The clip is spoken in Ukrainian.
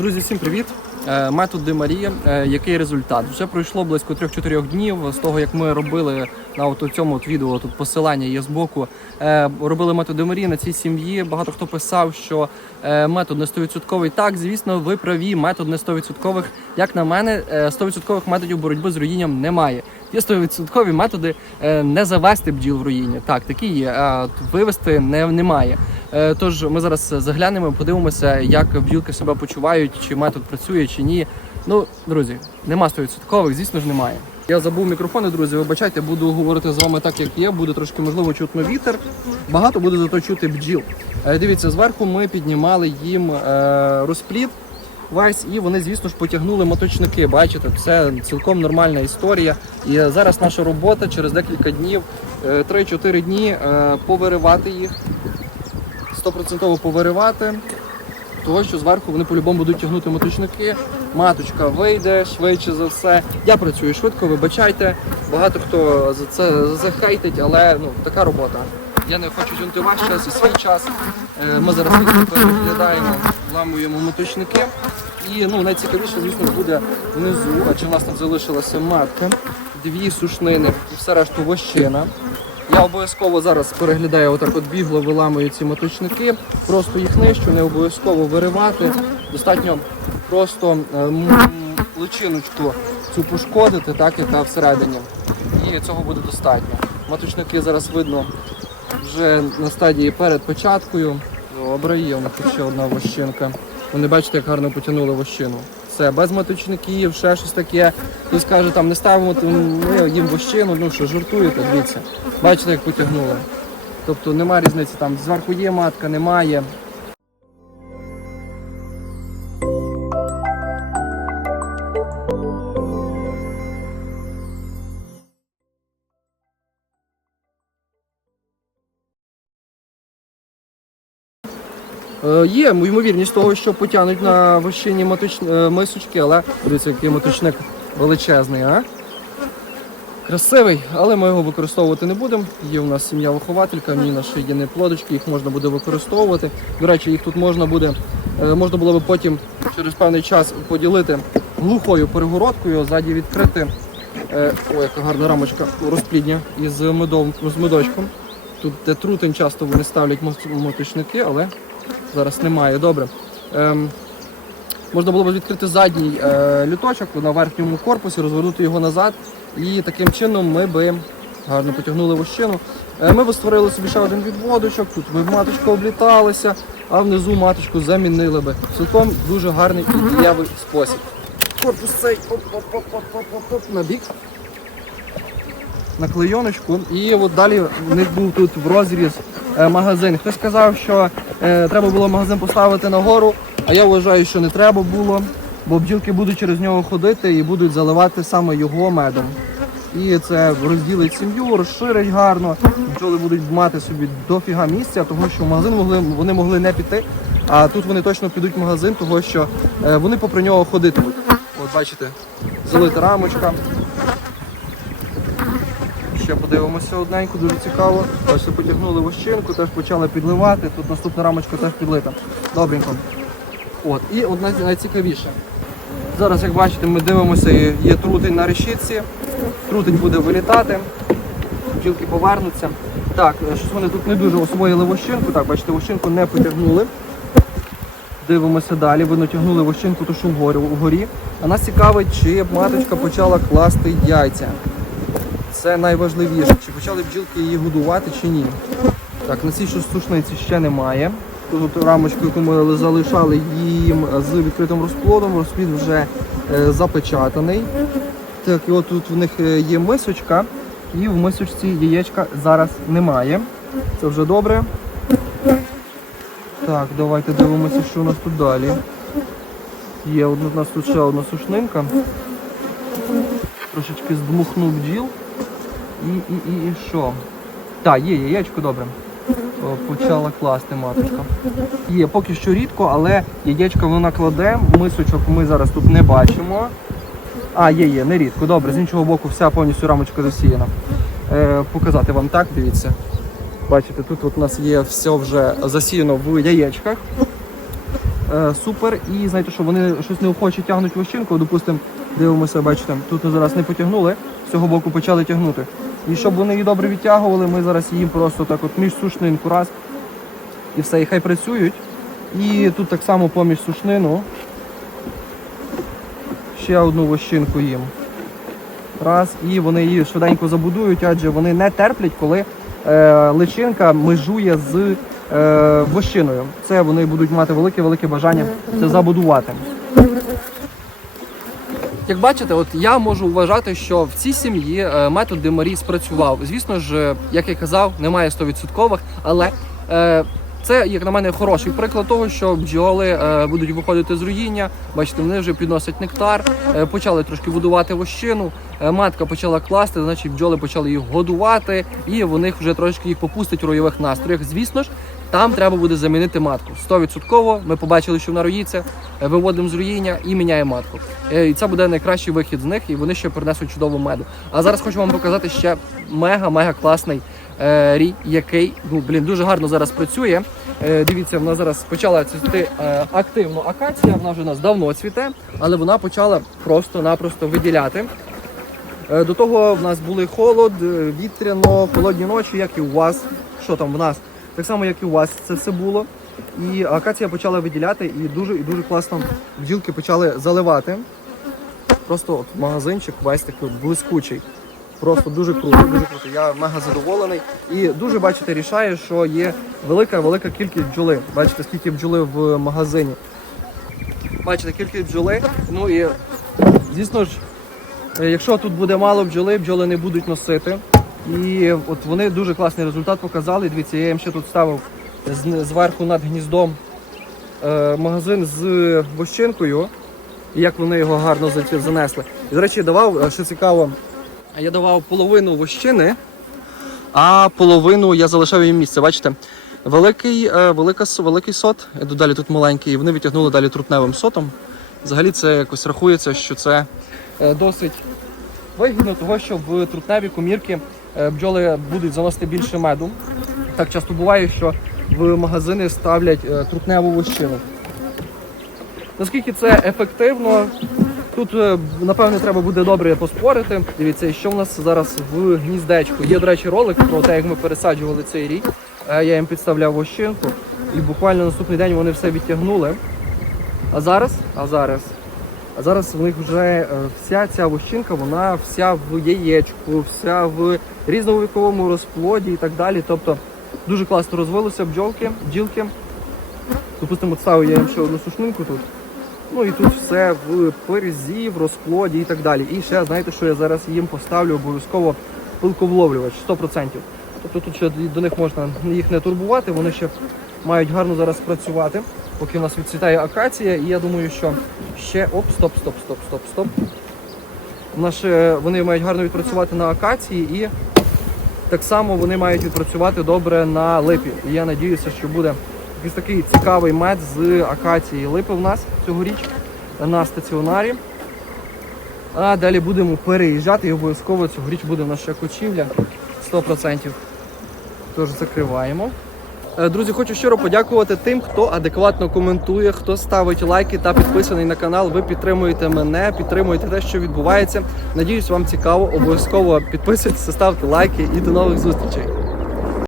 Друзі, всім привіт! Е, Метод Де Марія. Е, Який результат? Вже пройшло близько 3-4 днів з того, як ми робили на от цьому от відео. Тут посилання є збоку. Е, Робили метод Де Марія на цій сім'ї. Багато хто писав, що метод не 100%. Так, звісно, ви праві. Метод не 100%. Як на мене, е, 100% методів боротьби з руїнням немає. Є 100% методи не завести бджіл в руїні. Так, такі є. А вивести не, немає. Тож ми зараз заглянемо, подивимося, як бджілки себе почувають, чи метод працює, чи ні. Ну, друзі, нема 100%, звісно ж, немає. Я забув мікрофони, друзі. Вибачайте, буду говорити з вами так, як є. Буде трошки можливо чутно вітер. Багато буде зато чути бджіл. Е, Дивіться, зверху ми піднімали їм е, розплід. Весь і вони, звісно ж, потягнули моточники. Бачите, це цілком нормальна історія. І зараз наша робота через декілька днів, е, 3-4 дні, е, повиривати їх, 100% повиривати. Того, що зверху вони по-любому будуть тягнути моточники. Маточка вийде швидше за все. Я працюю швидко, вибачайте. Багато хто за це захейтить, але ну така робота. Я не хочу тягнути ваш час і свій час. Е, Ми зараз переглядаємо, ламуємо моточники. І ну найцікавіше, звісно, буде внизу, адже у нас там залишилася матка, дві сушнини і все решту вощина. Я обов'язково зараз переглядаю отак от бігло, виламую ці моточники, просто їх нищу, не обов'язково виривати. Достатньо просто е, личиночку цю пошкодити, так, яка всередині. І цього буде достатньо. Моточники зараз видно вже на стадії перед початкою. Добре, є у них ще одна вощинка. Вони бачите, як гарно потягнули вощину. Все, без маточників, ще щось таке. Хтось каже, там не ставимо ну, їм вощину, ну що, жартуєте, дивіться. Бачите, як потягнули. Тобто немає різниці, там зверху є матка, немає. Є ймовірність того, що потягнуть на вощині моточ... е, мисочки, але дивіться, який моточник величезний, а? Красивий, але ми його використовувати не будемо. Є у нас сім'я вихователька, міна не плодочки, їх можна буде використовувати. До речі, їх тут можна буде, е, можна було би потім через певний час поділити глухою перегородкою, ззаді відкрити. Е, Ой, яка гарна рамочка розплідня із медом, з медочком. Тут де трутень часто вони ставлять моточники, але зараз немає. Добре. Ем, можна було б відкрити задній е, люточок на верхньому корпусі, розвернути його назад. І таким чином ми би гарно потягнули вощину. Е, ми б створили собі ще один відводочок, тут би маточка обліталася, а внизу маточку замінили би. Цілком дуже гарний і дієвий спосіб. Корпус цей оп-оп-оп-оп-оп-оп на бік. На клейоночку. І от далі в них був тут в розріз е, магазин. Хтось сказав, що е, треба було магазин поставити нагору, а я вважаю, що не треба було, бо бджілки будуть через нього ходити і будуть заливати саме його медом. І це розділить сім'ю, розширить гарно. Бджоли будуть мати собі дофіга місця, тому що в магазин могли, вони могли не піти. А тут вони точно підуть в магазин, тому що е, вони попри нього ходитимуть. От бачите, залита рамочка. Ще подивимося одненьку, дуже цікаво. Бачите, потягнули вощинку, теж почали підливати. Тут наступна рамочка теж підлита. Добренько. От, і одне найцікавіше. Зараз, як бачите, ми дивимося, є трутень на решітці. Трутень буде вилітати, бджілки повернуться. Так, е, щось вони тут не дуже освоїли вощинку. Так, бачите, вощинку не потягнули. Дивимося далі. Видно, тягнули вощинку, то що вгорі, вгорі. А нас цікавить, чи маточка почала класти яйця. Це найважливіше. Чи почали бджілки її годувати чи ні. Так, на цій сушниці ще немає. Тут рамочку, яку ми залишали їм з відкритим розплодом, розплід вже е, запечатаний. Так, і от тут в них е, є мисочка, і в мисочці яєчка зараз немає. Це вже добре. Так, давайте дивимося, що у нас тут далі. Є у нас тут ще одна сушнинка. Трошечки здмухнув бджіл. І, і, і, і що? Так, є яєчко добре. Почала класти маточка. Є поки що рідко, але яєчко вона кладе. Мисочок ми зараз тут не бачимо. А, є, є, не рідко. Добре, з іншого боку, вся повністю рамочка засіяна. Е, показати вам так, дивіться. Бачите, тут от у нас є все вже засіяно в яєчках. е, супер. І знаєте, що вони щось неохоче тягнуть вощинку. Допустимо, дивимося, бачите, тут зараз не потягнули, з цього боку почали тягнути. І щоб вони її добре відтягували, ми зараз їм просто так от між сушнинку раз і все, і хай працюють. І тут так само поміж сушнину ще одну вощинку їм. Раз, і вони її швиденько забудують, адже вони не терплять, коли е, личинка межує з е, вощиною. Це вони будуть мати велике-велике бажання це забудувати. Як бачите, от я можу вважати, що в цій сім'ї е, метод Демарі спрацював. Звісно ж, як я казав, немає 100%, але е, це, як на мене, хороший приклад того, що бджоли е, будуть виходити з руїння. Бачите, вони вже підносять нектар, почали трошки будувати вощину. матка почала класти, значить бджоли почали їх годувати, і в них вже трошки їх попустить в ройових настроях. Звісно ж, там треба буде замінити матку. 100% ми побачили, що вона роїться, е, виводимо з руїння і міняємо матку. Е, І це буде найкращий вихід з них, і вони ще принесуть чудову меду. А зараз хочу вам показати ще мега-мега класний е, рій, який ну блін дуже гарно зараз працює. Дивіться, вона зараз почала цвісти активно акація. Вона вже у нас давно цвіте, але вона почала просто-напросто виділяти. До того в нас були холод, вітряно, холодні ночі, як і у вас. Що там в нас? Так само, як і у вас це все було. І акація почала виділяти, і дуже і дуже класно бджілки почали заливати. Просто от магазинчик весь такий блискучий. Просто дуже круто, дуже круто. Я мега задоволений. І дуже бачите, рішає, що є велика велика кількість бджоли. Бачите, скільки бджоли в магазині. Бачите, кількість бджоли. Ну і звісно ж, Е, Якщо тут буде мало бджоли, бджоли не будуть носити. І от вони дуже класний результат показали. Дивіться, я їм ще тут ставив зверху над гніздом е, магазин з вощинкою. І як вони його гарно занесли. І, до речі, давав, е, що цікаво, я давав половину вощини, а половину я залишав їм місце. Бачите? Великий, е, велика, великий сот, далі тут маленький, і вони відтягнули далі трутневим сотом. Взагалі це якось рахується, що це досить вигідно, того що в трутневі комірки бджоли будуть заносити більше меду. Так часто буває, що в магазини ставлять е, трутневу вощину. Наскільки це ефективно, тут е, напевне треба буде добре поспорити. Дивіться, що в нас зараз в гніздечку. Є, до речі, ролик про те, як ми пересаджували цей рік. Е, Я їм підставляв вощинку, і буквально наступний день вони все відтягнули. А зараз, а зараз, а зараз в них вже е, вся ця вощинка, вона вся в яєчку, вся в різному віковому розплоді і так далі. Тобто дуже класно розвилися бджолки, бджілки. Допустимо, ставив я їм ще одну сушнинку тут. Ну і тут все в перезі, в розплоді і так далі. І ще знаєте, що я зараз їм поставлю обов'язково пилковловлювач 100%. Тобто тут ще до них можна їх не турбувати, вони ще мають гарно зараз працювати, поки в нас відцвітає акація. І я думаю, що ще оп, стоп, стоп, стоп, стоп, стоп. У вони мають гарно відпрацювати на акації і так само вони мають відпрацювати добре на липі. І я надіюся, що буде якийсь такий цікавий мед з акації липи в нас цьогоріч на стаціонарі. А далі будемо переїжджати і обов'язково цьогоріч буде ще кочівля 100%. Тож закриваємо. Е, Друзі, хочу щиро подякувати тим, хто адекватно коментує, хто ставить лайки та підписаний на канал. Ви підтримуєте мене, підтримуєте те, що відбувається. Надіюсь, вам цікаво. Обов'язково підписуйтесь, ставте лайки і до нових зустрічей.